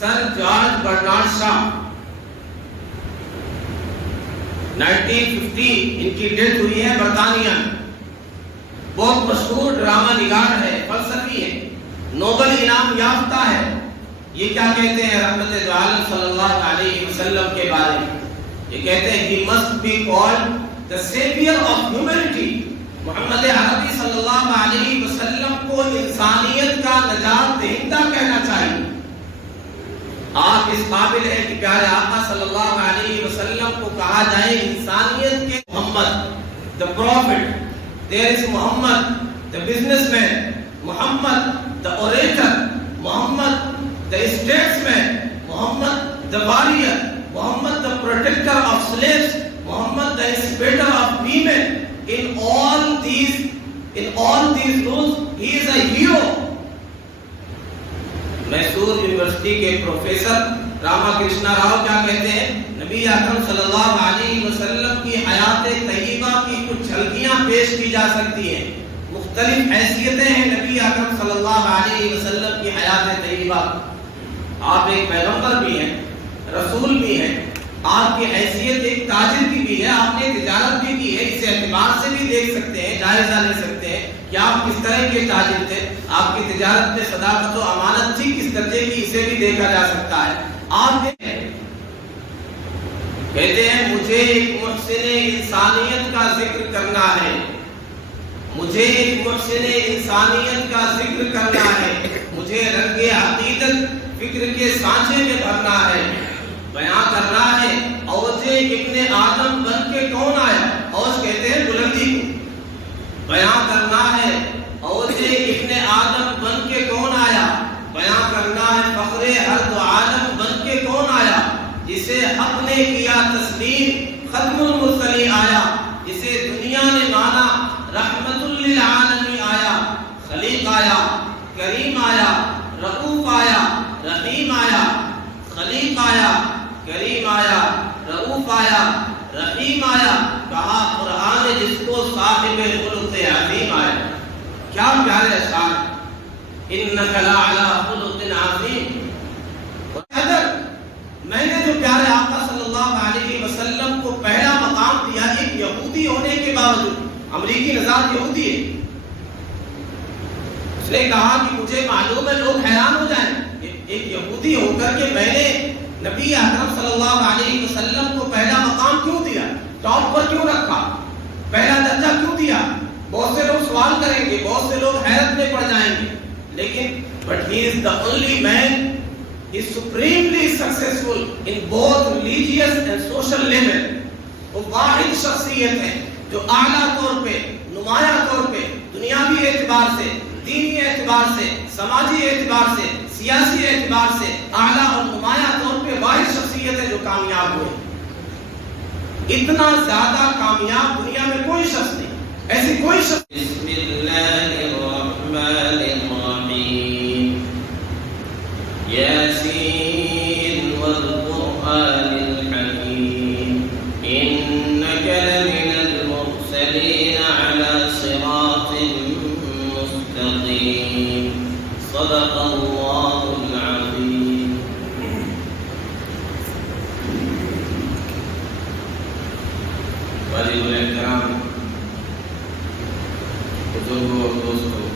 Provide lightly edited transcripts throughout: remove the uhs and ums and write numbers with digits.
Sir George Bernard شا 1950 ان کی death ہوئی ہے برطانیہ میں. بہت مشہور ڈرامہ نگار ہے، فلسفی ہے، نوبل انعام یافتہ ہے. یہ کیا کہتے ہیں رحمت دو عالم صلی اللہ علیہ وسلم کے بارے میں؟ یہ کہتے ہیں he must be called the savior of humanity. محمد عربی صلی اللہ علیہ وسلم کو انسانیت کا نجات دہندہ کہنا چاہیے. آپ اس قابل ہے کہ پیارے آقا صلی اللہ علیہ وسلم کو کہا جائے انسانیت کے محمد the prophet. There is Muhammad the businessman, Muhammad the orator, Muhammad the statesman, Muhammad the warrior, Muhammad the protector of slaves, Muhammad the inspector of women. In all these roles he is a hero. Mysore university کے professor Rama Krishna Rao کیا کہتے ہیں؟ نبی اکرم صلی اللہ علیہ وسلم کی حیات طیبہ کی کچھ جھلکیاں پیش کی جا سکتی ہیں. مختلف حیثیتیں ہیں نبی اکرم صلی اللہ علیہ وسلم کی حیات طیبہ. آپ ایک پیغمبر بھی ہیں، رسول بھی ہیں، آپ کی حیثیت ایک تاجر کی بھی ہے، آپ نے تجارت بھی کی ہے. اس اعتبار سے بھی دیکھ سکتے ہیں، جائزہ لے سکتے ہیں کہ آپ کس طرح کے تاجر تھے، آپ کی تجارت میں صداقت و امانت تھی کس درجے کی، اسے بھی دیکھا جا سکتا ہے. آپ کہتے ہیں مجھے ایک محسن انسانیت کا ذکر کرنا ہے، مجھے ایک محسن انسانیت کا ذکر کرنا ہے، مجھے رنگ عقیدت فکر کے سانچے میں بھرنا ہے. بیان کرنا ہے اوج ابن آدم بن کے کون آیا. اوج کہتے ہیں بلندی کو. بیان کرنا ہے اوج ابن آدم بن کے کون آیا. بیان کرنا ہے فخر ہر دو عالم بن کے کون آیا. جسے حق نے کیا تسلیم ختم المرسلین آیا، جسے دنیا نے مانا رحمت للعالمین آیا. خلیق آیا، کریم آیا، رؤوف آیا، رحیم آیا. خلیق آیا، کریم آیا، رؤوف آیا، رحیم آیا. کہا قرآن جس کو صاحب خلق عظیم آیا. کیا پیارے اشعار. انک لعلی خلق عظیم. میں نے جو پیارے آقا صلی اللہ علیہ وسلم کو پہلا مقام دیا ایک یہودی ہونے کے باوجود، امریکی نژاد یہودی ہے، اس نے کہا کہ مجھے معلوم ہے لوگ حیران ہو جائیں، ایک یہودی ہو کر کے میں نے نبی اکرم صلی اللہ علیہ وسلم کو پہلا مقام کیوں دیا، ٹاپ پر کیوں رکھا، پہلا درجہ کیوں دیا. بہت سے لوگ سوال کریں گے، بہت سے لوگ حیرت میں پڑ جائیں گے، لیکن but he is the only man, he is supremely successful in both religious and social level. وہ واحد شخصیت ہے جو اعلیٰ طور پہ، نمایاں طور پہ، دنیاوی اعتبار سے، دینی اعتبار سے، سماجی اعتبار سے، سیاسی اعتبار سے اعلیٰ اور نمایاں طور پہ واحد شخصیت ہے جو کامیاب ہوئے. اتنا زیادہ کامیاب دنیا میں کوئی شخص نہیں، ایسی کوئی شخص. بسم اللہ الرحمن الرحیم. یاسین والقرآن الحکیم انک لمن المرسلین علی صراط مستقیم. صدق اللہ العظیم. والد الاحترام، بزرگوں اور دوستوں،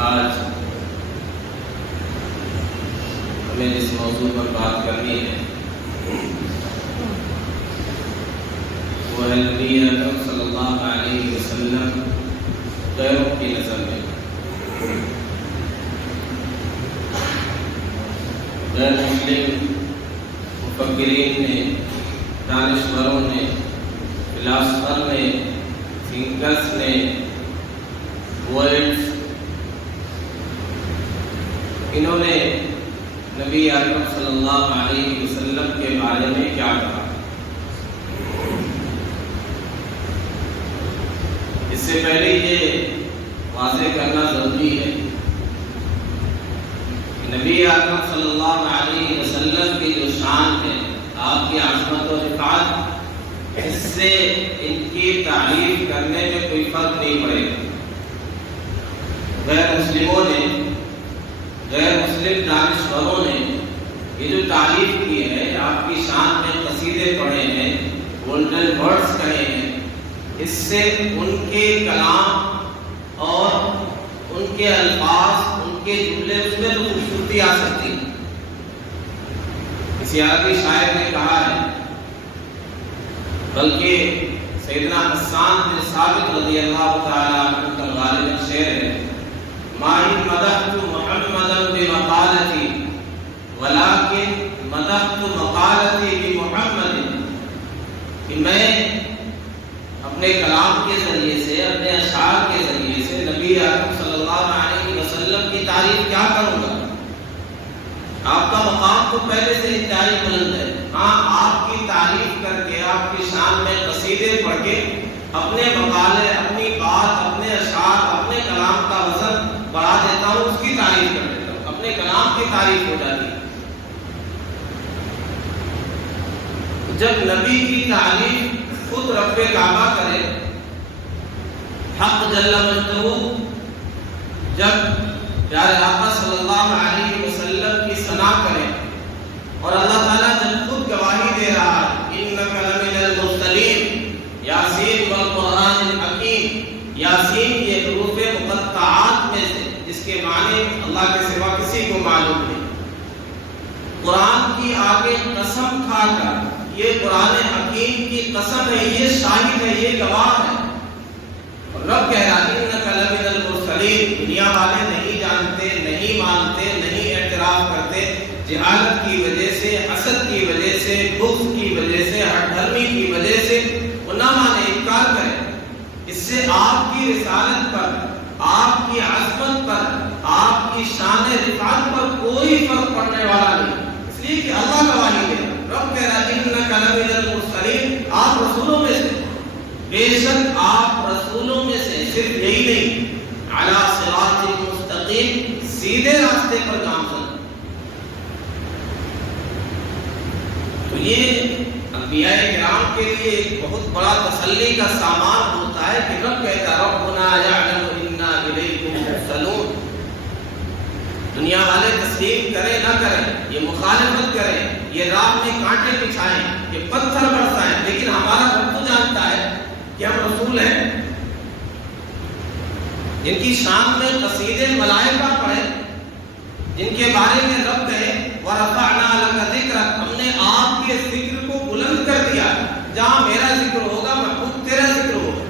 آج ہمیں جس موضوع پر بات کرنی ہے وہ ہے نبی اکرم صلی اللہ علیہ وسلم غیروں کی نظر میں، غیر مسلم مفکرین نے، دانشوروں نے، فلاسفر نے، تھنکرز نے، پوئٹس، انہوں نے نبی اکرم صلی اللہ علیہ وسلم کے بارے میں کیا کہا. اس سے پہلے یہ واضح کرنا ضروری ہے کہ نبی اکرم صلی اللہ علیہ وسلم کی جو شان ہے، آپ کی عظمت و رفعت، اس سے ان کی تعریف کرنے میں کوئی فرق نہیں پڑے گا. غیر مسلموں نے، غیر مسلم دانشوروں نے یہ جو تعریف کی ہے، آپ کی شان میں قصیدے پڑھے ہیں، گولڈن ورڈز کہے ہیں، اس سے ان کے کلام اور ان کے الفاظ، ان کے جملے، اس میں تو خوبصورتی آ سکتی ہے۔ کسی عربی شاعر نے کہا ہے، بلکہ سیدنا حسان بن ثابت رضی اللہ تعالیٰ عنہ کا غالب شعر ہے، ما ان مدحت محمدا بمقالتی ولكن مدحت مقالتی بمحمد، کہ میں اپنے کلام کے ذریعے سے، اپنے اشعار کے ذریعے سے نبی اکرم صلی اللہ علیہ وسلم کی تعریف کیا کروں گا؟ آپ کا مقام تو پہلے سے انتہائی بلند ہے، ہاں آپ کی تعریف کر کے، آپ کی شان میں قصیدے پڑھ کے اپنے مقالے، اپنی بات، اپنے اشعار، اپنے کلام کا وزن بڑھا دیتا ہوں، اس کی تعریف کر دیتا ہوں، اپنے کلام کی تعریف ہو جاتی ہے۔ جب نبی کی تعریف خود رب کعبہ کرے، حق جل مجدہ، جب پیارے آقا صلی اللہ علیہ وسلم کی ثنا کرے، اور اللہ تعالیٰ جب خود گواہی دے رہا ہے، انک لمن المرسلین، یاسین والقرآن الحکیم، یاسین یہ حروف مقطعات میں سے جس کے معنی اللہ کے سوا کسی کو معلوم نہیں، قرآن کی آگے قسم کھا کر، یہ قرآن حکیم کی قسم ہے، یہ شاہد ہے، یہ گواہ ہے، رب کہہ رہا ہے انک لمن المرسلین۔ دنیا والے نہیں جانتے، نہیں مانتے، نہیں اعتراف کرتے، جہالت کی وجہ سے، حسد کی وجہ سے، بغض کی وجہ سے، ہٹ دھرمی کی وجہ سے وہ نہ مانے، انکار کرے۔ اس سے آپ کی رسالت پر، آپ کی عظمت پر، آپ کی شان رفعت پر کوئی فرق پڑنے والا نہیں، اس لیے کہ اللہ گواہی دے رہا، رب کہہ رہا ہے انک لمن المرسلین، آپ رسولوں میں سے، بے شک آپ رسولوں میں سے، صرف یہی نہیں، علی صراط مستقیم، سیدھے راستے پر گامزن۔ تو یہ انبیاء کرام کے لیے ایک بہت بڑا تسلی کا سامان ہوتا ہے کہ رب کہتا ہے ربنا یعلم انا الیکم مرسلون۔ دنیا والے تسلیم کریں نہ کریں، یہ مخالفت کریں، یہ راہ میں کانٹے بچھائیں، یہ پتھر برسائیں، لیکن ہمارا رب تو جانتا ہے کہ ہم رسول ہیں، جن کی شان میں قصیدے ملائکہ پڑھے، جن کے بارے میں رب کہے وَرَفَعْنَا لَكَ ذِكْرَكَ، ہم نے آپ کے ذکر کو بلند کر دیا، جہاں میرا ذکر ہوگا محبوب تیرا ذکر ہوگا۔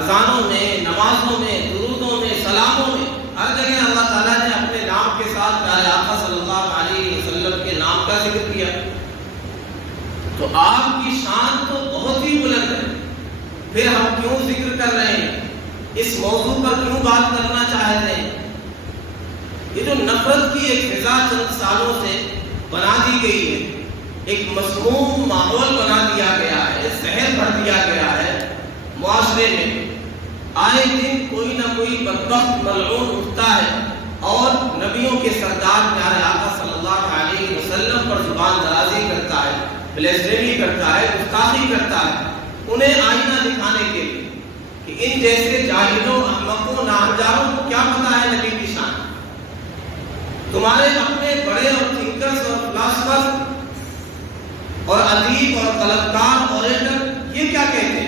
اذانوں میں، نمازوں میں، درودوں میں، سلاموں میں، ہر جگہ اللہ تعالیٰ نے اپنے نام کے ساتھ پیارے آقا صلی اللہ علیہ وسلم کے نام کا ذکر کیا۔ تو آپ کی شان تو بہت ہی بلند ہے، پھر ہم کیوں ذکر کر رہے ہیں، اس موضوع پر کیوں بات کرنا چاہتے ہیں؟ یہ جو نفرت کی ایک فضا چند سالوں سے بنا دی گئی ہے، ایک مسموم ماحول بنا دیا گیا ہے، زہر بھر دیا گیا ہے معاشرے میں، آئے دن کوئی نہ کوئی بدبخت ملعون اٹھتا ہے اور نبیوں کے سردار پیارے آقا صلی اللہ علیہ وسلم پر زبان درازی کرتا ہے، بلیسریمی کرتا ہے، گستاخی کرتا ہے، انہیں آئینہ دکھانے کے لیے کہ ان جیسے جاہلوں، احمقوں، ناہنجاروں کو کیا پتا ہے نبی کی شان۔ تمہارے اپنے بڑے اور تھنکرز اور فلاسفرز اور ادیب اور طلبکار اوریٹر یہ کیا کہتے ہیں؟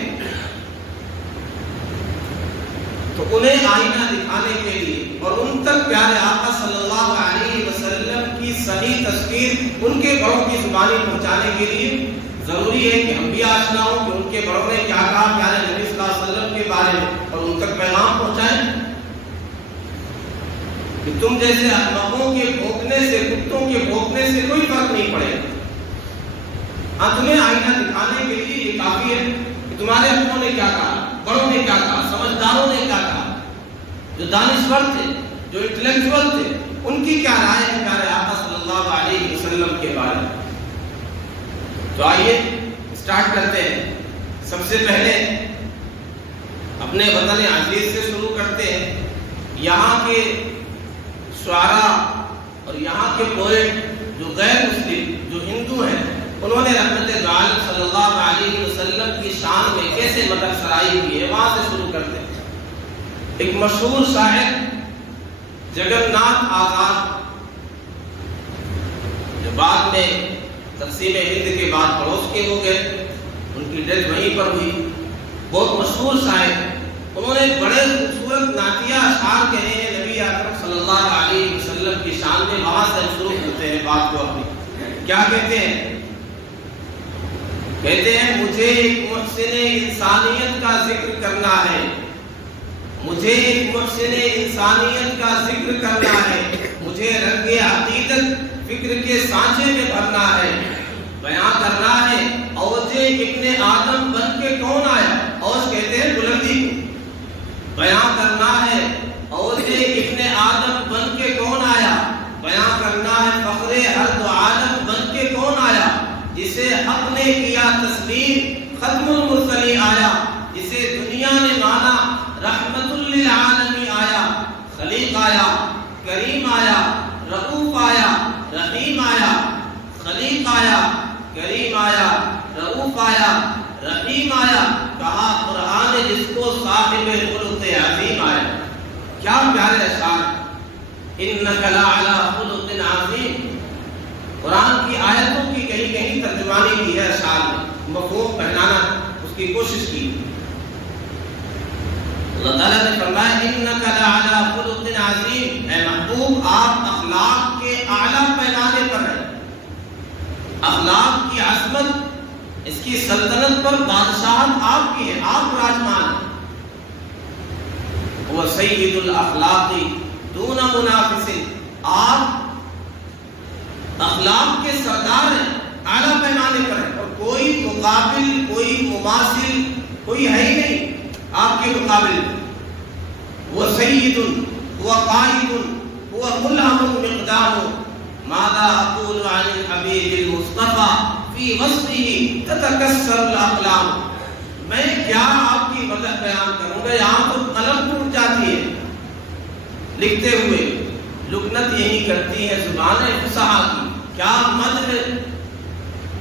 تو انہیں آئینہ دکھانے کے لیے اور ان تک پیارے آقا صلی اللہ علیہ وسلم کی صحیح تصویر ان کے بڑوں کی زبانی پہنچانے کے لیے ضروری ہے کہ ہم بھی آشنا ہوں کہ ان کے بڑوں نے کیا کہا پیارے نبی صلی اللہ علیہ وسلم کے بارے میں، اور ان تک پیغام پہنچائیں کہ تم جیسے احمقوں کے بھونکنے سے، کتوں کے بھونکنے سے کوئی فرق نہیں پڑے۔ ہاں، تمہیں آئینہ دکھانے کے لیے یہ کافی ہے کہ تمہارے اپنوں نے کیا کہا، بڑوں نے کیا کہا، سمجھداروں نے کیا کہا، جو دانشور تھے، جو انٹلیکچوئل تھے، ان کی کیا رائے ہے پیارے آقا صلی اللہ علیہ وسلم کے بارے میں۔ تو آئیے اسٹارٹ کرتے ہیں۔ سب سے پہلے اپنے وطن عزیز سے شروع کرتے ہیں۔ یہاں کے شعراء اور یہاں کے پوئٹ جو غیر مسلم، جو ہندو ہیں، انہوں نے رحمت عالم صلی اللہ علیہ وسلم کی شان میں کیسے مدح سرائی کی ہے، وہاں سے شروع کرتے ہیں۔ ایک مشہور شاعر جگن ناتھ آزاد جو بعد میں تقسیم ہند کے بعد پڑوس کے ہو گئے، ان کی ڈیتھ وہیں پر ہوئی، بہت مشہور شاعر، انہوں نے بڑے خوبصورت نعتیہ اشعار کہے ہیں نبی اکرم صلی اللہ علیہ وسلم کی شان میں۔ وہاں سے ہم شروع کرتے ہیں بات کو اپنی۔ کیا کہتے ہیں؟ کہتے ہیں مجھے ایک محسن انسانیت کا ذکر کرنا ہے، مجھے ایک محسن انسانیت کا ذکر کرنا ہے، مجھے رنگ حقیقت فکر کے سانچے میں بھرنا ہے، بیان کرنا ہے اوج ابن آدم بن کے کون آیا۔ اوج کہتے ہیں بلندی کو۔ بیان کرنا ہے اوج ابن آدم بن کے کون آیا، بیان کرنا ہے فخر ہر دو عالم بن کے کون آیا، جسے حق نے کیا تسلیم ختم المرسلین آیا، جسے دنیا نے مانا رحمت للعالمین آیا، خلیق آیا، کریم آیا، رؤوف آیا، رحیم آیا، خلیق آیا، کریم آیا، رؤوف آیا، رحیم آیا، کہا قرآن نے جس کو صاحب خلق عظیم آیا۔ کیا پیارے اشعار، انک لعلی خلق عظیم۔ قرآن کی آیتوں کی کہیں کہیں ترجمانی کی ہے اشعار میں، مفہوم پہنانا اس کی کوشش کی۔ اللہ تعالیٰ نے فرمایا انک لعلی خلق عظیم، اے محبوب آپ اخلاق کے اعلیٰ پیمانے پر ہیں، اخلاق کی عظمت، اس کی سلطنت پر بادشاہت آپ کی ہے، آپ راجمان ہیں۔ وہ سید الاخلاق دون منافس، آپ اخلاق کے سردار ہیں، اعلیٰ پیمانے پر ہیں، اور کوئی مقابل، کوئی مماثل کوئی ہے ہی نہیں آپ کے مقابل۔ وہ سید، وہ قائد، وہ ملہم مقدام، ماذا اقول عن الحبیب المصطفیٰ فی وصفہ تتکسر الاقلام۔ میں کیا آپ کی مدح بیان کروں گا، یہاں تو قلم ٹوٹ جاتی ہے لکھتے ہوئے، لکنت یہی کرتی ہے زبان فصحا کی۔ کیا مدح،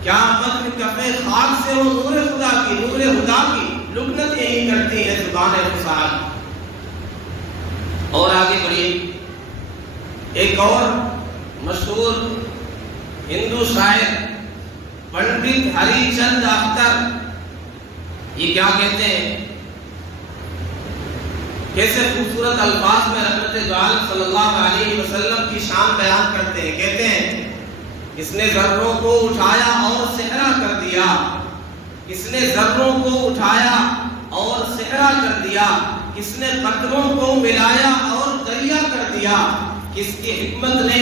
کیا مدح کفے خاک سے ہو نور خدا کی، نور خدا کی لکنت یہی کرتی ہے زبان فصحا کی۔ اور آگے بڑھیے، ایک اور مشہور ہندو شاعر پنڈت ہری چند اختر، یہ کیا کہتے ہیں، کیسے خوبصورت الفاظ میں رحمت دو عالم صلی اللہ علیہ وسلم کی شان بیان کرتے ہیں۔ کہتے ہیں کس نے ذروں کو اٹھایا اور صحرا کر دیا، کس نے ذروں کو اٹھایا اور صحرا کر دیا، کس نے قطروں کو ملایا اور دریا کر دیا، کس کی حکمت نے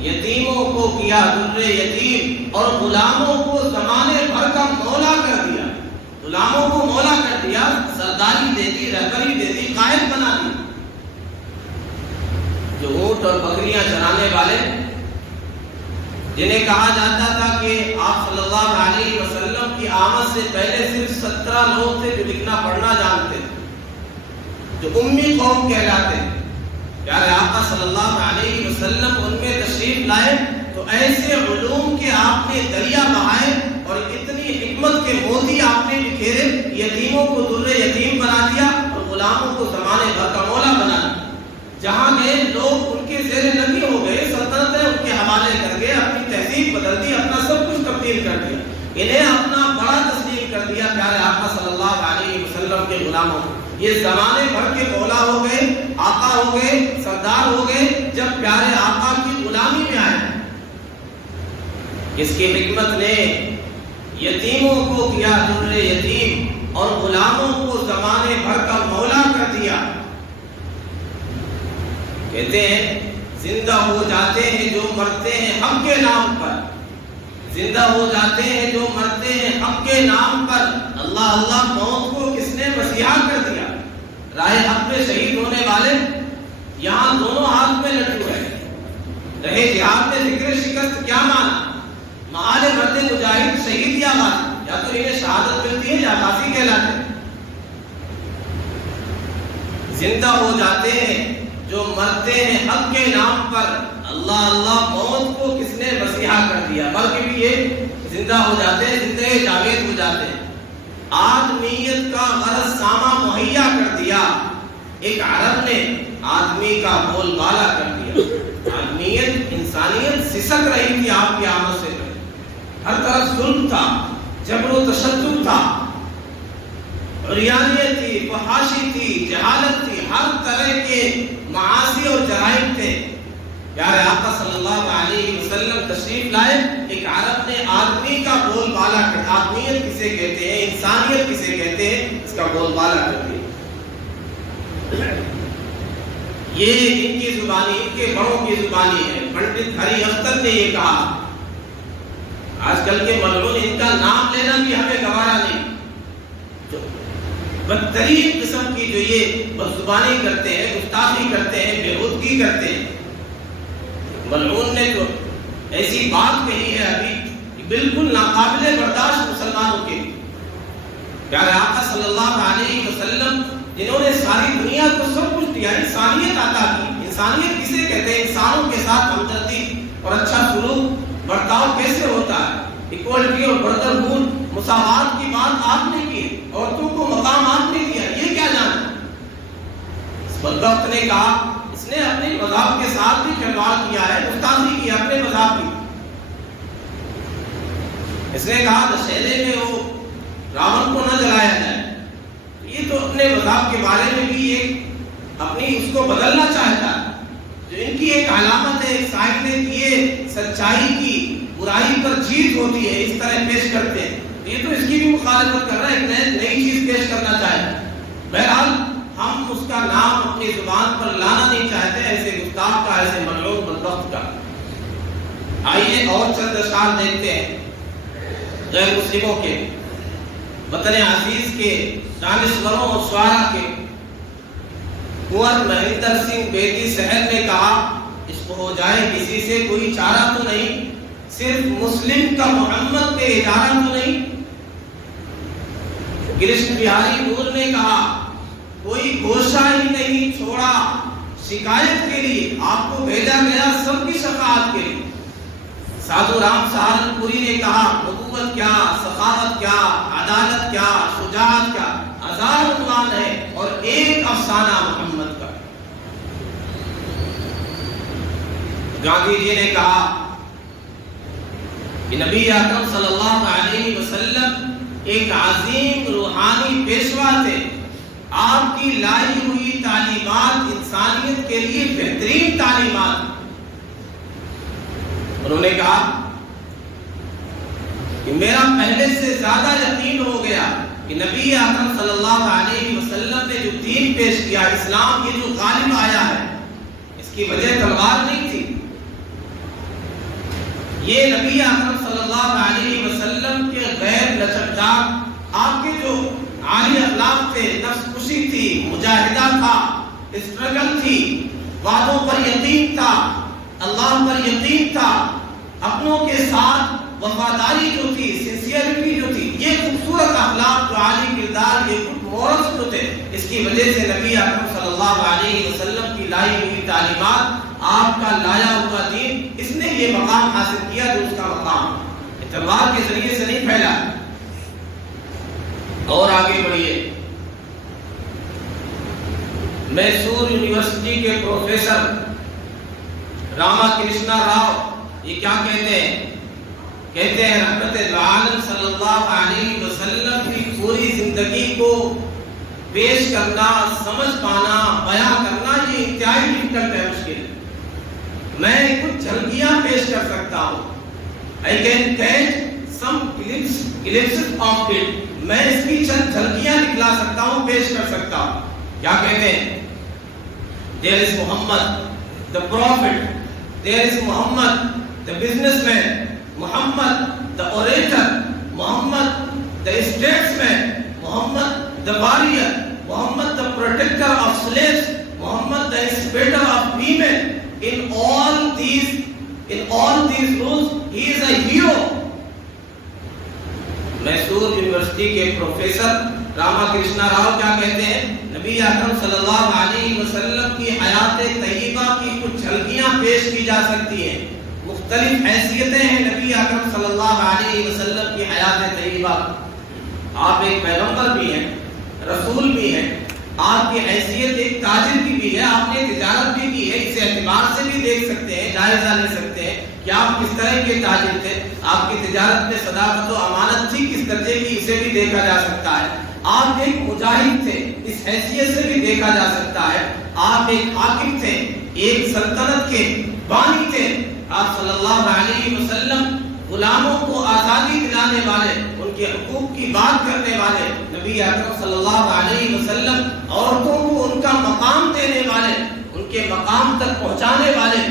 یتیموں کو کیا در یتیم اور غلاموں کو زمانے بھر کا مولا کر دیا، غلاموں کو مولا کر دیا، سرداری دے دی، رہبری دے دی، قائد بنا دی۔ جو اونٹ اور بکریاں چرانے والے، جنہیں کہا جاتا تھا کہ آپ صلی اللہ علیہ وسلم کی آمد سے پہلے صرف 17 لوگ تھے جو لکھنا پڑھنا جانتے تھے، جو امی قوم کہلاتے ہیں، پیارے آقا صلی اللہ علیہ وسلم ان میں تشریف لائے تو ایسے علوم کے آپ نے دریا بہائے اور اتنی حکمت کے موتی آپ نے بکھیرے، یتیموں کو در یتیم بنا دیا اور غلاموں کو زمانے بھر کا مولا بنا دیا۔ جہاں گئے لوگ ان کے زیر نگی ہو گئے، سلطنتیں ان کے حوالے کر گئے، اپنی تہذیب بدل دی، اپنا سب کچھ تبدیل کر دیا، انہیں اپنا بڑا تسلیم کر دیا پیارے آقا صلی اللہ علیہ وسلم کے غلاموں کو۔ یہ زمانے بھر کے مولا ہو گئے، آقا ہو گئے، سردار ہو گئے جب پیارے آقا کی غلامی میں آئے۔ اس کی حکمت نے یتیموں کو کیا در یتیم اور غلاموں کو زمانے بھر کا مولا کر دیا۔ کہتے ہیں زندہ ہو جاتے ہیں جو مرتے ہیں حق کے نام پر، زندہ ہو جاتے ہیں جو مرتے ہیں حق کے نام پر۔ اللہ اللہ، موت کو کس نے مسیحا کر دیا؟ راہ حق میں شہید ہونے والے یہاں دونوں ہاتھ میں لٹو ہے۔ رہے جہاد میں ذکر شکست کیا مانا؟ معال مرد مجاہد شہید یا غازی، یا تو انہیں شہادت ملتی ہے یا غازی کہلاتے ہیں۔ زندہ ہو جاتے ہیں جو مرتے ہیں حق کے نام پر۔ اللہ اللہ، موت کو کس نے مسیحا کر دیا؟ بلکہ بھی یہ زندہ ہو جاتے ہیں، زندہ جاوید ہو جاتے ہیں۔ آدمیت کا غرض ساما مہیا کر دیا۔ ایک عرب نے آدمی کا بول بالا کر دیا. آدمیت، انسانیت سسک رہی تھی آپ کی آمد سے. ہر طرف ظلم تھا، جبر و تشدد تھا، عریانیت تھی، فحاشی تھی، جہالت تھی، ہر طرح کے معاصی اور جرائم تھے. پیارے آقا صلی اللہ علیہ وسلم تشریف لائے. ایک عرب نے آدمی کا بول بالا کر، آدمیت کسے کہتے ہیں، انسانیت کسے کہتے ہیں، اس کا بول بالا کر دیا. یہ ان کی زبانی، ان کے بڑوں کی زبانی ہے. پنڈت ہری اختر نے یہ کہا. آج کل کے ملعون ان کا نام لینا بھی ہمیں گوارا نہیں. بدترین قسم کی جو یہ بدزبانی کرتے ہیں، گستاخی کرتے ہیں، بےہودگی کرتے ہیں. ملعون نے تو ایسی بات کہی ہے ابھی بالکل ناقابل برداشت مسلمانوں کے. پیارے آقا صلی اللہ علیہ وسلم جنہوں نے ساری دنیا کو سب کچھ دیا، انسانیت عطا کی. انسانیت کسے کہتے ہیں؟ انسانوں کے ساتھ ہمدردی اور اچھا سلوک برتاؤ کیسے ہوتا ہے. ایکوالٹی اور بردرہوڈ، مساوات کی بات آپ نے کی، عورتوں کو مقام آپ نے دیا. یہ کیا جانا؟ اس بدبخت نے کہا، اس نے اپنے مذہب کے ساتھ بھی کھلواڑ کیا ہے، گستاخی کی اپنے مذہب کی. اس نے کہا دشہرے میں وہ راون کو نہ جلایا جائے. یہ تو اپنے مذہب کے بارے میں بھی ایک اپنی اس کو بدلنا چاہتا ہے. جو ان کی ایک علامت ہے، ایک سائن ہے کہ یہ سچائی کی برائی پر جیت ہوتی ہے، اس طرح پیش کرتے ہیں. یہ تو اس کی بھی مخالفت کر رہا ہے، ایک نئی چیز پیش کرنا چاہے. بہرحال ہم اس کا نام اپنی زبان پر لانا نہیں چاہتے، ایسے گستاخ کا، ایسے ملعون بدبخت کا. آئیے اور چند اشعار دیکھتے ہیں غیر مسلموں کے، وطن عزیز کے دانشوروں اور شعراء کے. کنور مہندر سنگھ بیدی سحر نے کہا، عشق ہو جائے کسی سے کوئی چارہ تو نہیں، صرف مسلم کا محمد پہ ادارہ تو نہیں. کرشن بہاری نور نے کہا، کوئی گوشہ ہی نہیں چھوڑا شکایت کے لیے، آپ کو بھیجا گیا سب کی شفاعت کے لیے. سادھو رام سہارنپوری نے کہا، نبوت کیا، سخاوت کیا، عدالت کیا، شجاعت کیا، ہزار عنوان ہے اور ایک افسانہ محمد کا. گاندھی جی نے کہا کہ نبی اکرم صلی اللہ علیہ وسلم ایک عظیم روحانی پیشوا تھے. آپ کی لائی ہوئی تعلیمات انسانیت کے لیے بہترین تعلیمات. انہوں نے کہا کہ میرا پہلے سے زیادہ یقین ہو گیا کہ نبی اکرم صلی اللہ علیہ وسلم نے جو دین پیش کیا، اسلام یہ جو غالب آیا ہے، اس کی وجہ تلوار نہیں تھی. یہ نبی اکرم صلی اللہ علیہ وسلم کے غیر لچکدار، آپ کے جو عالی اخلاق تھے، نفس کشی تھی، مجاہدہ تھا، اسٹرگل تھی، وعدوں پر یقین تھا، اللہ پر یقین تھا، اپنوں کے ساتھ وفاداری جو تھی، سنسیئرٹی جو تھی، یہ خوبصورت اخلاق، جو عالی کردار، یہ گڈ مورلز جو تھے، اس کی وجہ سے نبی اکرم صلی اللہ علیہ وسلم کی لائی ہوئی تعلیمات، آپ کا لایا ہوا دین، اس نے یہ مقام حاصل کیا جو اس کا مقام تلوار کے ذریعے سے نہیں پھیلا. اور آگے بڑھیے. میسور یونیورسٹی کے پروفیسر راما کرشنا راؤ یہ کیا کہتے ہیں؟ کہتے ہیں رحمت عالم صلی اللہ علیہ وسلم کی پوری زندگی کو پیش کرنا، سمجھ پانا، بیان کرنا یہ انتہائی ڈفیکلٹ ہے، مشکل ہے. میں کچھ جھلکیاں پیش کر سکتا ہوں. I can catch some glimpses of it. میں اس کی چند جھلکیاں دکھلا سکتا ہوں، پیش کر سکتا ہوں. کیا کہتے ہیں؟ There is Muhammad, the prophet. There is Muhammad, the businessman. Muhammad, the orator. Muhammad, the statesman. Muhammad, the warrior. Muhammad, the protector of slaves. Muhammad, the inspector of women. In all these roles, he is a hero. Mysore university کے professor Rama Krishna Rao کیا کہتے ہیں؟ نبی اکرم صلی اللہ علیہ وسلم کی حیات طیبہ کی کچھ جھلکیاں پیش کی جا سکتی ہیں. مختلف حیثیتیں ہیں نبی اکرم صلی اللہ علیہ وسلم کی حیات طیبہ. آپ ایک پیغمبر بھی ہیں، رسول بھی ہیں، آپ کی حیثیت ایک تاجر کی بھی ہے، آپ نے تجارت بھی کی ہے، اس اعتبار سے بھی دیکھ سکتے ہیں، جائزہ لے سکتے ہیں کہ آپ کس طرح کے تاجر تھے، آپ کی تجارت میں صداقت و امانت تھی کس درجے کی، اسے بھی دیکھا جا سکتا ہے۔ آپ ایک مجاہد تھے، اس حیثیت سے بھی دیکھا جا سکتا ہے۔ آپ ایک حاکم تھے، ایک سلطنت کے بانی تھے۔ آپ صلی اللہ علیہ وسلم غلاموں کو آزادی دلانے والے، ان کے حقوق کی بات کرنے والے نبی اکرم صلی اللہ علیہ وسلم، عورتوں کو ان کا مقام دینے والے، ان کے مقام تک پہنچانے والے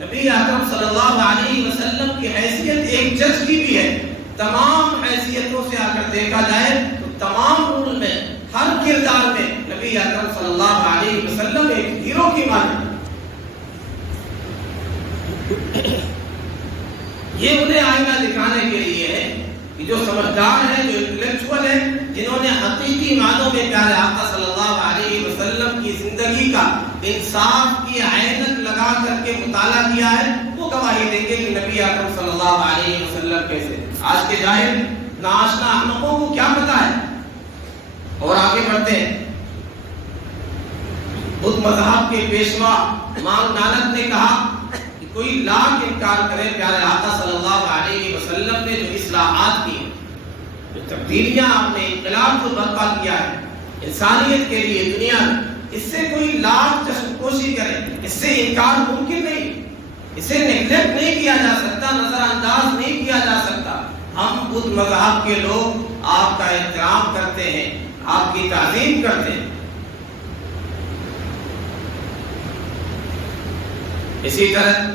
نبی اکرم صلی اللہ علیہ وسلم کی حیثیت ایک جج کی بھی ہے۔ تمام حیثیتوں سے اگر دیکھا جائے تو تمام رول میں، ہر کردار میں نبی اکرم صلی اللہ علیہ وسلم ایک ہیرو کی مانند۔ یہ انہیں آئینہ دکھانے کے لیے ہے کہ جو سمجھدار ہیں، جو انٹلیکچوئل ہیں، جنہوں نے حقیقی معنوں میں پیارے آقا صلی اللہ علیہ وسلم کی زندگی کا انصاف کی عینت لگا کر کے مطالعہ کیا ہے، وہ گواہی دیں گے کہ نبی اکرم صلی اللہ علیہ وسلم کیسے۔ آج کے جاہل ناآشنا احمقوں کو کیا پتا ہے؟ اور آگے بڑھتے ہیں۔ بدھ مذہب کے پیشوا امام نانک نے کہا کہ کوئی لاکھ انکار کرے، پیارے آقا صلی اللہ علیہ وسلم نے جو اصلاحات کی، جو تبدیلیاں آپ نے، انقلاب جو برپا کیا ہے انسانیت کے لیے دنیا میں، اس سے کوئی لاکھ چشم پوشی کرے، اس سے انکار ممکن نہیں، اسے نیگلیکٹ نہیں کیا جا سکتا، نظر انداز نہیں کیا جا سکتا۔ ہم بدھ مذہب کے لوگ آپ کا احترام کرتے ہیں، آپ کی تعظیم کرتے ہیں۔ اسی طرح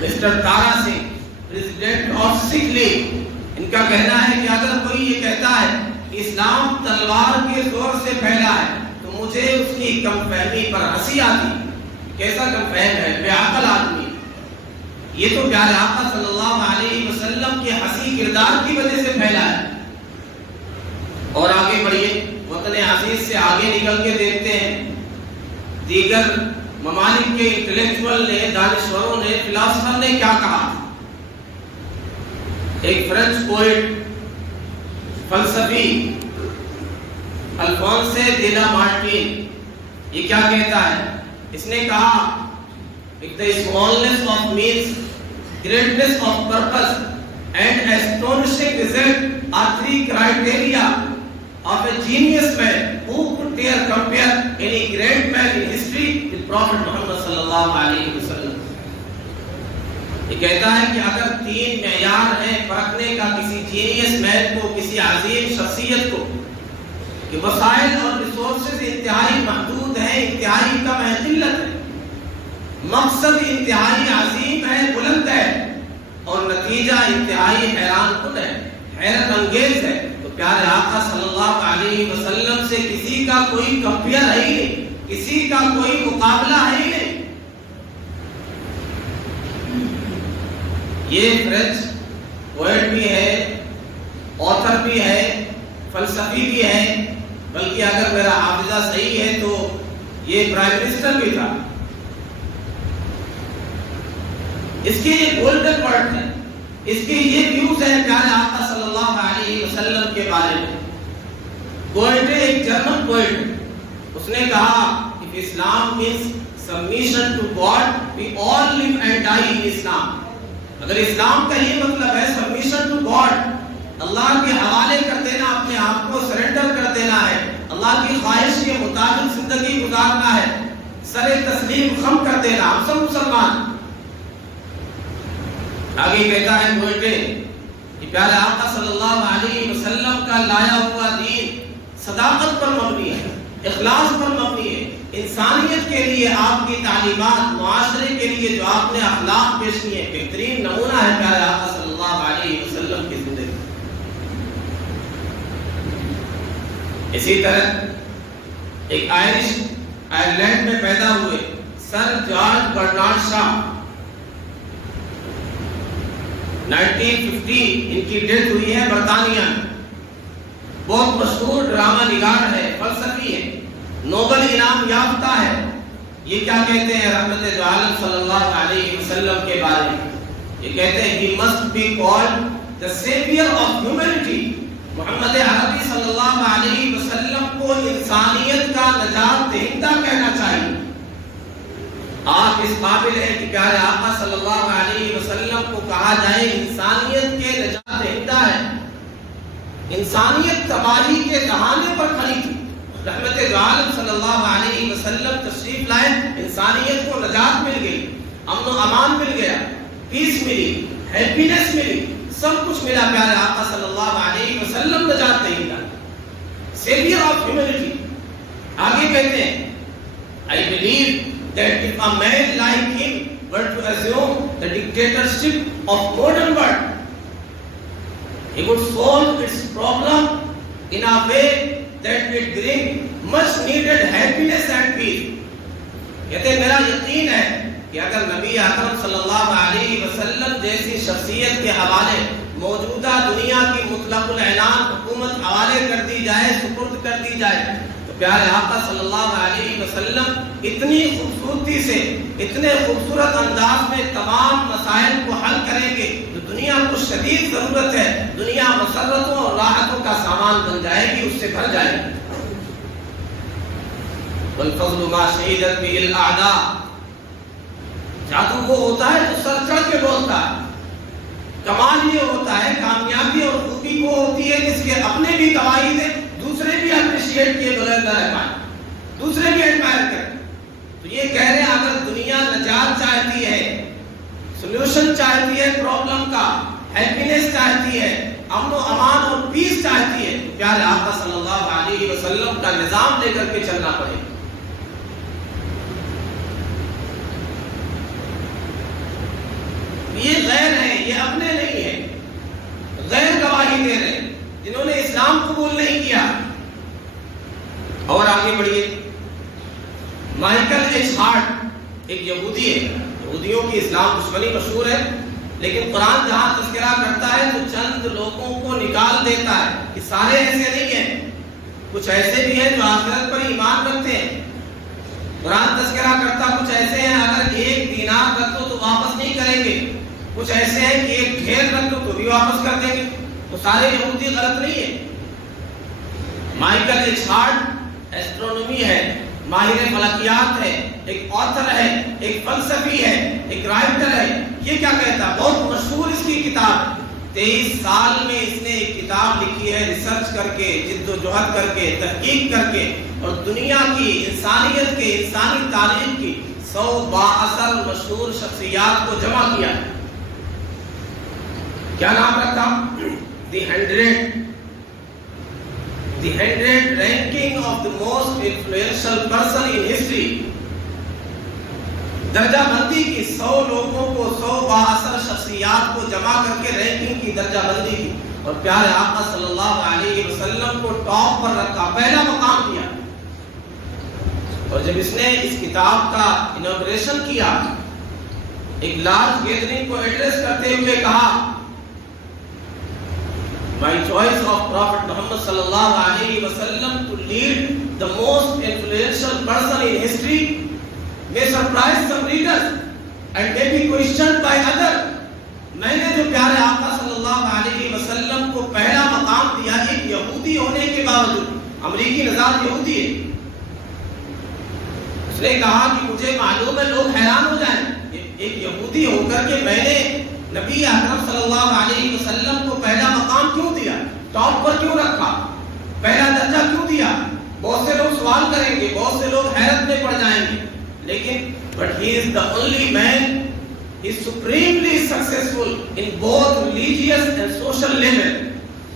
mister Tara Singh, president of Sikh league, ان کا کہنا ہے کہ اگر کوئی یہ کہتا ہے کہ اسلام تلوار کے زور سے پھیلا ہے تو مجھے اس کی کم فہمی پر ہنسی آتی۔ کیسا کم فہم ہے، بے عقل آدمی۔ یہ تو پیارے آقا صلی اللہ علیہ وسلم کے حسین کردار کی وجہ سے پھیلا ہے۔ اور آگے بڑھیے، وطن عزیز سے آگے نکل کے دیکھتے ہیں، دیگر ممالک کے انٹلیکچوئل نے، دانشوروں نے، فلاسفر نے کیا کہا۔ ایک فرینچ پوئٹ، فلسفی الفونسے دے لا مارٹین، یہ کیا کہتا ہے؟ اس نے کہا if the smallness of means, greatness of purpose and astonishing result are three criteria of a genius man, who could dare compare any great man in history with Prophet Muhammad sallallahu alaihi wasallam? یہ کہتا ہے کہ اگر تین معیار ہیں پرکھنے کا کسی جینیس مین کو، کسی عظیم شخصیت کو، کہ وسائل اور ریسورسز انتہائی محدود ہیں، انتہائی کم ہے، قلت ہے، مقصد انتہائی عظیم ہے، بلند ہے، اور نتیجہ انتہائی حیران کن ہے، حیرت انگیز ہے، تو پیارے آقا صلی اللہ علیہ وسلم سے کسی کا کوئی کمپیئر ہے ہی نہیں، کسی کا کوئی مقابلہ ہے ہی نہیں۔ یہ فرینچ پوئٹ بھی ہے، آتھر بھی ہے، فلسفی بھی ہے، بلکہ اگر میرا حافظہ صحیح ہے تو یہ پرائم منسٹر بھی تھا۔ اس کے یہ گولڈن ورڈ ہے، اس کے یہ ویوز ہیں پیارے آقا صلی اللہ علیہ وسلم کے بارے میں۔ پوئٹ ہے ایک جرمن پوئٹ، اس نے کہا if Islam means submission to God, we all live and die in Islam۔ اگر اسلام کا یہ مطلب ہے submission to God، اللہ کے حوالے کر دینا، اپنے آپ کو سرنڈر کر دینا ہے، اللہ کی خواہش کے مطابق زندگی گزارنا ہے، سر تسلیم خم کر دینا، ہم سب مسلمان۔ آگے کہتا ہے پوئٹ کہ پیارے آقا صلی اللہ علیہ وسلم کا لایا ہوا دین صداقت پر مبنی ہے، اخلاص پر مبنی ہے، انسانیت کے لیے آپ کی تعلیمات، معاشرے کے لیے جو آپ نے اخلاق پیش کیے ہیں، بہترین نمونہ ہے پیارے آقا صلی اللہ علیہ وسلم کی زندگی۔ اسی طرح ایک آئرلینڈ میں پیدا ہوئے سر جارج برنارڈ شاہ، 1950 ان کی ڈیتھ ہوئی ہے برطانیہ میں، بہت مشہور ڈرامہ نگار ہے، فلسفی ہے، نوبل انعام یافتہ ہے۔ یہ کیا کہتے ہیں رحمت دو عالم صلی اللہ علیہ وسلم کے بارے میں؟ یہ کہتے ہیں he must be called the savior of humanity، محمد عربی صلی اللہ علیہ وسلم کو انسانیت کا نجات دہندہ کہنا چاہیے۔ آپ اس قابل ہے کہ پیارے آقا صلی اللہ علیہ وسلم کو کہا جائے انسانیت کے نجات دہندہ ہے۔ انسانیت تباہی کے دہانے پر کھڑی تھی، رحمت دو عالم صلی اللہ علیہ وسلم تشریف لائے، انسانیت کو نجات مل گئی، امن و امان مل گیا، پیس ملی، ہیپینس ملی، سب کچھ ملا۔ پیارے آقا صلی اللہ علیہ وسلم نجات دہندہ، سیویئر آف ہیومینٹی۔ آگے کہتے ہیں I believe that if a man like him were to assume the dictatorship of modern world, he would solve its problem in a way that will bring much needed happiness and peace. کہتے ہیں میرا یقین ہے کہ اگر نبی اکرم صلی اللہ علیہ وسلم جیسی شخصیت کے حوالے موجودہ دنیا کی مطلق الاعلان حکومت حوالے کر دی جائے، سپرد کر دی جائے، تو پیارے آقا صلی اللہ علیہ وسلم اتنی خوبصورتی سے، اتنے خوبصورت انداز میں تمام مسائل کو حل کریں گے جو دنیا کو شدید ضرورت ہے۔ دنیا مسرتوں اور راحتوں کا سامان بن جائے گی، اس سے بھر جائے گی۔ والفضل ما شہدت به الاعداء، جادو وہ ہوتا ہے جو سر چڑھ کے بولتا ہے، کمال یہ ہوتا ہے، کامیابی اور خوبی وہ ہوتی ہے جس کے اپنے بھی گواہی دے، دوسرے بھی اپریشیٹ کیے بغیر نہ رہ پائیں، دوسرے بھی ایڈمائر کریں۔ تو یہ کہہ رہے ہیں اگر دنیا نجات چاہتی ہے، سولوشن چاہتی ہے پرابلم کا، ہیپینس چاہتی ہے، امن و امان اور پیس چاہتی ہے، تو پیارے آقا صلی اللہ علیہ وسلم کا نظام لے کر کے چلنا پڑے گا۔ یہ غیر ہیں، یہ اپنے نہیں ہیں، غیر گواہی دے رہے ہیں جنہوں نے اسلام قبول نہیں کیا۔ اور آگے بڑھیے، مائیکل ایچ ہارٹ ایک یہودی ہے، یہودیوں کی اسلام دشمنی مشہور ہے، لیکن قرآن جہاں تذکرہ کرتا ہے تو چند لوگوں کو نکال دیتا ہے کہ سارے ایسے نہیں ہیں، کچھ ایسے بھی ہیں جو آخرت پر ایمان رکھتے ہیں۔ قرآن تذکرہ کرتا کچھ ایسے ہیں اگر ایک دینار رکھ دو تو واپس نہیں کریں گے، کچھ ایسے ہیں کہ ایک ڈھیر رکھ دو تو بھی واپس کر دیں گے، تو سارے یہودی غلط نہیں ہے۔ مائیکل ایچ ہارٹ ایسٹرونومی ہے، ماہر فلکیات ہے، ایک آتھر ہے، ایک فلسفی ہے، ایک رائٹر ہے۔ یہ کیا کہتا ہے؟ بہت مشہور اس کی کتاب، 23 سال میں اس نے ایک کتاب لکھی ہے، ریسرچ کر کے، جد و جہد کر کے، تحقیق کر کے، اور دنیا کی، انسانیت کے، انسانی تاریخ کی 100 بااثر مشہور شخصیات کو جمع کیا۔ کیا نام رکھا؟ دی 100 ranking of the most influential person in history, درجہ بندی کی 100 لوگوں کو، 100 بااثر شخصیات کو جمع کر کے رینکنگ کی، درجہ بندی کی، اور پیارے آقا صلی اللہ علیہ وسلم کو ٹاپ پر رکھا، پہلا مقام دیا۔ اور جب اس نے اس کتاب کا انوگریشن کیا، ایک لارج گیدرنگ کو ایڈریس کرتے ہوئے کہا، My choice of Prophet Muhammad sallallahu alaihi wasallam to lead the most influential person in history may surprise some readers and may be questioned by others. میں نے جو پیارے آقا صلی اللہ علیہ وسلم کو پہلا مقام دیا، ایک یہودی ہونے کے باوجود، امریکی نژاد یہودی ہے، اس نے کہا کہ مجھے معلوم ہے لوگ حیران ہو جائیں، ایک یہودی ہو کر کے میں نے نبی اکرم صلی اللہ علیہ وسلم کو پہلا مقام کیوں دیا، ٹاپ پر کیوں رکھا، پہلا درجہ کیوں دیا؟ بہت سے لوگ سوال کریں گے، بہت سے لوگ حیرت میں پڑ جائیں گے، لیکن but he is the only man, he is supremely successful in both religious and social level.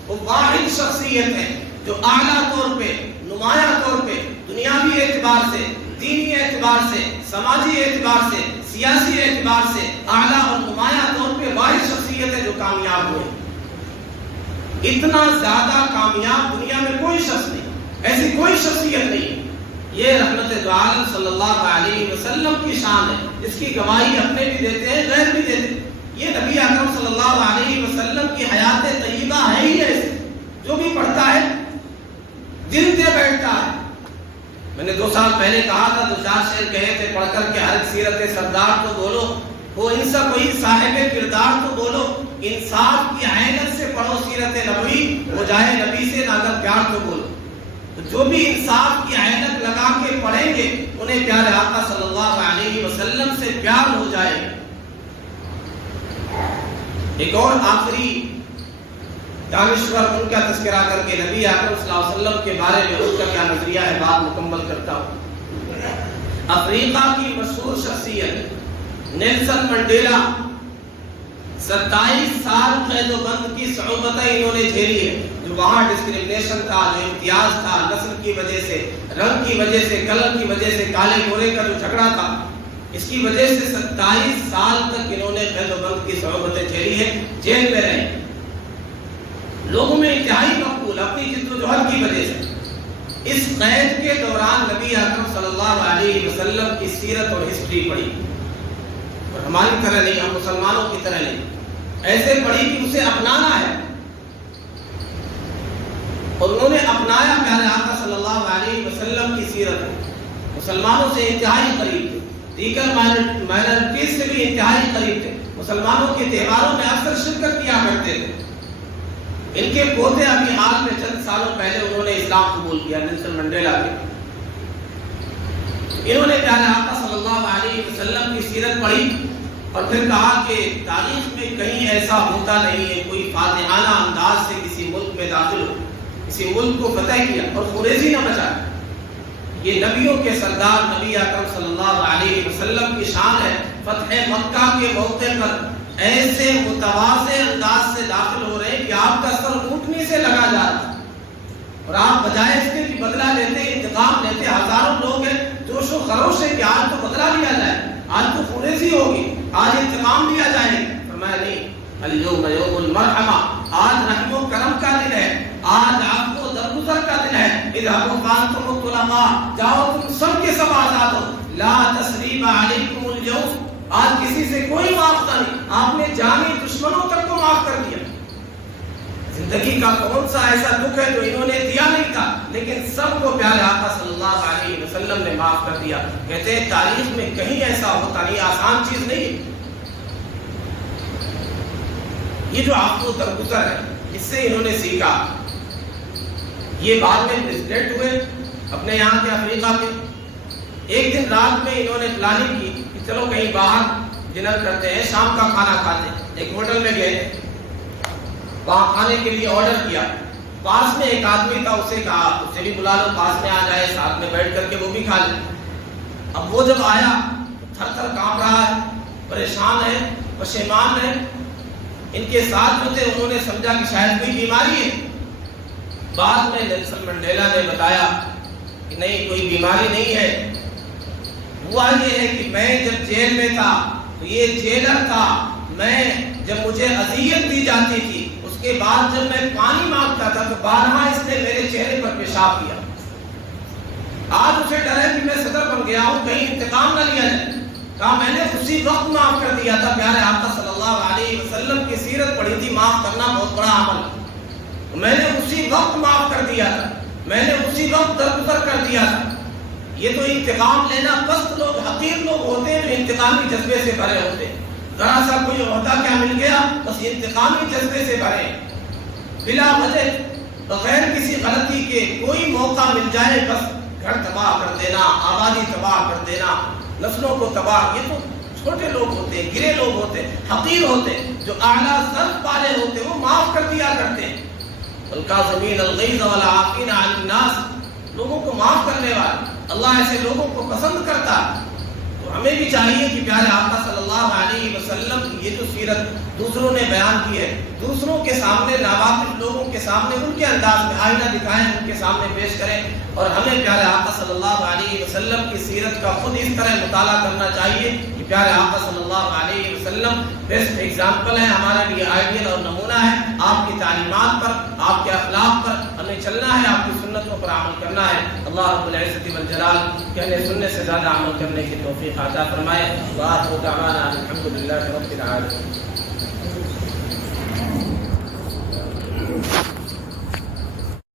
وہ واحد شخصیت ہے جو اعلیٰ طور پہ، نمایاں طور پہ، دنیاوی اعتبار سے، دینی اعتبار سے، سماجی اعتبار سے، سیاسی اعتبار سے اعلیٰ اور نمایاں طور پہ واحد شخصیت ہے جو کامیاب ہوئے۔ اتنا زیادہ کامیاب دنیا میں کوئی شخص نہیں، ایسی کوئی شخصیت نہیں۔ یہ رحمت دو عالم صلی اللہ علیہ وسلم کی شان ہے، اس کی گواہی اپنے بھی دیتے ہیں، غیر بھی دیتے ہیں۔ یہ نبی اکرم صلی اللہ علیہ وسلم کی حیات طیبہ ہے ہی ایسے، جو بھی پڑھتا ہے دل سے بیٹھتا ہے۔ میں نے 2 سال پہلے کہا تھا، 2-4 شعر کہے تھے، پڑھ کر کے ہر سیرت سردار تو بولو، وہ ان سب کوئی صاحب کردار تو بولو، انصاف کی عینت سے پڑھو سیرت نبوی، وہ جائے نبی سے نہ اگر پیار تو بولو۔ تو جو بھی انصاف کی عینت لگا کے پڑھیں گے انہیں پیارے آقا صلی اللہ علیہ وسلم سے پیار ہو جائے۔ ایک اور آخری دانشور ان کا تذکرہ کر کے نبی اکرم صلی اللہ علیہ وسلم کے بارے میں ان کا کیا نظریہ ہے بات مکمل کرتا ہوں۔ افریقہ کی مشہور شخصیت نیلسن منڈیلا 27 سال قید و بند کی صعوبتیں انہوں نے جھیلی ہے۔ جو وہاں ڈسکریمنیشن تھا، جو امتیاز تھا، نسل کی وجہ سے، رنگ کی وجہ سے، کلر کی وجہ سے، کالے گورے کا جو جھگڑا تھا، اس کی وجہ سے 27 سال تک انہوں نے قید و بند کی صعوبتیں جھیلی ہے، جیل میں رہے۔ لوگوں میں انتہائی مقبول اپنی جد و جہد کی وجہ سے۔ اس قید کے دوران نبی اکرم صلی اللہ علیہ وسلم کی سیرت اور ہسٹری پڑھی، اور ہماری طرح نہیں، ہم مسلمانوں کی طرح نہیں، ایسے پڑھی کہ اسے اپنانا ہے، اور انہوں نے اپنایا پیارے آقا صلی اللہ علیہ وسلم کی سیرت۔ مسلمانوں سے انتہائی قریب تھے، دیگر مائنورٹیز سے بھی انتہائی قریب تھے، مسلمانوں کے تہواروں میں اکثر شرکت کیا کرتے تھے۔ ان کے پوتے ابھی حال میں چند سالوں پہلے انہوں نے اسلام قبول کیا، نیلسن منڈیلا کے۔ انہوں نے پیارے آقا صلی اللہ علیہ وسلم کی سیرت پڑھی اور پھر کہا کہ تاریخ میں کہیں ایسا ہوتا نہیں ہے کوئی فاتحانہ انداز سے کسی ملک میں داخل ہو، کسی ملک کو فتح کیا اور خریزی نہ بچا۔ یہ نبیوں کے سردار نبی اکرم صلی اللہ علیہ وسلم کی شان ہے۔ فتح مکہ کے موقع پر ایسے متواضع انداز سے داخل ہو رہے ہیں کہ آپ کا سر اونٹنی سے لگا جا رہا ہے، اور آپ بجائے اس کے کہ بدلہ لیتے، انتقام لیتے، ہزاروں لوگ ہیں جوش و خروش ہے کہ آج تو بدلہ لیا جائے، آج تو خونریزی ہوگی، آج انتقام لیا جائے۔ فرمایا نہیں، الیوم یوم المرحمہ، آج رحم و کرم کا دن ہے، آج آپ کو درگزر کا دن ہے۔ اذهبوا فانتم الطلقاء، جاؤ تم سب کے سب آزاد ہو، لا تثریب علیکم اليوم، آج کسی سے کوئی معاف نہیں، آپ نے جانی دشمنوں تک کو معاف کر دیا۔ زندگی کا کون سا ایسا دکھ ہے جو انہوں نے دیا نہیں تھا، لیکن سب کو پیارے آقا صلی اللہ علیہ وسلم نے معاف کر دیا۔ کہتے ہیں تاریخ میں کہیں ایسا ہوتا نہیں، آسان چیز نہیں۔ یہ جو آپ کو درگزر ہے، اس سے انہوں نے سیکھا۔ یہ بعد میں پریزیڈنٹ ہوئے اپنے یہاں کے افریقہ کے۔ ایک دن رات میں انہوں نے پلاننگ کی کہ چلو کہیں باہر ڈنر کرتے ہیں، شام کا کھانا کھاتے ہیں۔ ایک ہوٹل میں گئے، وہاں کھانے کے لیے آرڈر کیا۔ پاس میں ایک آدمی تھا، اسے کہا اسے بھی بلا لو، پاس میں آ جائے، ساتھ میں بیٹھ کر کے وہ بھی کھا لے۔ اب وہ جب آیا تھر تھر کانپ رہا ہے، پریشان ہے، پشیمان ہے۔ ان کے ساتھ جو تھے انہوں نے سمجھا کہ شاید کوئی بیماری ہے۔ بعد میں نیلسن منڈیلا نے بتایا کہ نہیں، کوئی بیماری نہیں ہے، ہوا یہ ہے کہ میں جب جیل میں تھا تو یہ جیلر تھا، میں جب مجھے اذیت دی جاتی تھی اس کے بعد جب میں پانی مانگتا تھا تو بارہا اس نے میرے چہرے پر پیشاب کیا۔ آج اسے ڈر ہے کہ میں صدر بن گیا ہوں، کہیں انتقام نہ لیا جائے۔ کہا میں نے اسی وقت معاف کر دیا تھا۔ پیارے آقا صلی اللہ علیہ وسلم کی سیرت پڑھی تھی، معاف کرنا بہت بڑا عمل ہے، میں نے اسی وقت معاف کر دیا تھا، میں نے اسی وقت درگزر کر دیا تھا۔ یہ تو انتقام لینا پست لوگ، حقیر لوگ ہوتے ہیں جو انتقامی جذبے سے بھرے ہوتے ہیں۔ ذرا سا کوئی عہدہ کیا مل گیا، بس انتقامی جذبے سے بھرے، بلا وجہ بغیر کسی غلطی کے کوئی موقع مل جائے بس گھر تباہ کر دینا، آبادی تباہ کر دینا، نسلوں کو تباہ۔ یہ تو چھوٹے لوگ ہوتے ہیں، گرے لوگ ہوتے ہیں، حقیر ہوتے ہیں، جو اعلیٰ ظرف والے ہوتے ہیں وہ معاف کر دیا کرتے ہیں۔ الکاظمین الغیظ والعافین عن الناس، لوگوں کو معاف کرنے والے، اللہ ایسے لوگوں کو پسند کرتا ہے۔ تو ہمیں بھی چاہیے کہ پیارے آقا صلی اللہ علیہ وسلم کی یہ جو سیرت دوسروں نے بیان کی ہے، دوسروں کے سامنے، ناواقف لوگوں کے سامنے ان کے انداز میں آئینہ دکھائیں، ان کے سامنے پیش کریں، اور ہمیں پیارے آقا صلی اللہ علیہ وسلم کی سیرت کا خود اس طرح مطالعہ کرنا چاہیے کہ پیارے آقا صلی اللہ علیہ وسلم بیسٹ ایگزامپل ہے، ہمارے لیے آئیڈیل اور نمونہ ہے۔ آپ کی تعلیمات پر، آپ کے اخلاق پر ہمیں چلنا ہے، آپ کی سنتوں پر عمل کرنا ہے۔ اللہ رب العزت والجلال کہنے سننے سے زیادہ عمل کرنے کی توفیق عطا فرمائے۔ وآخر دعوانا الحمد للہ رب العالمین۔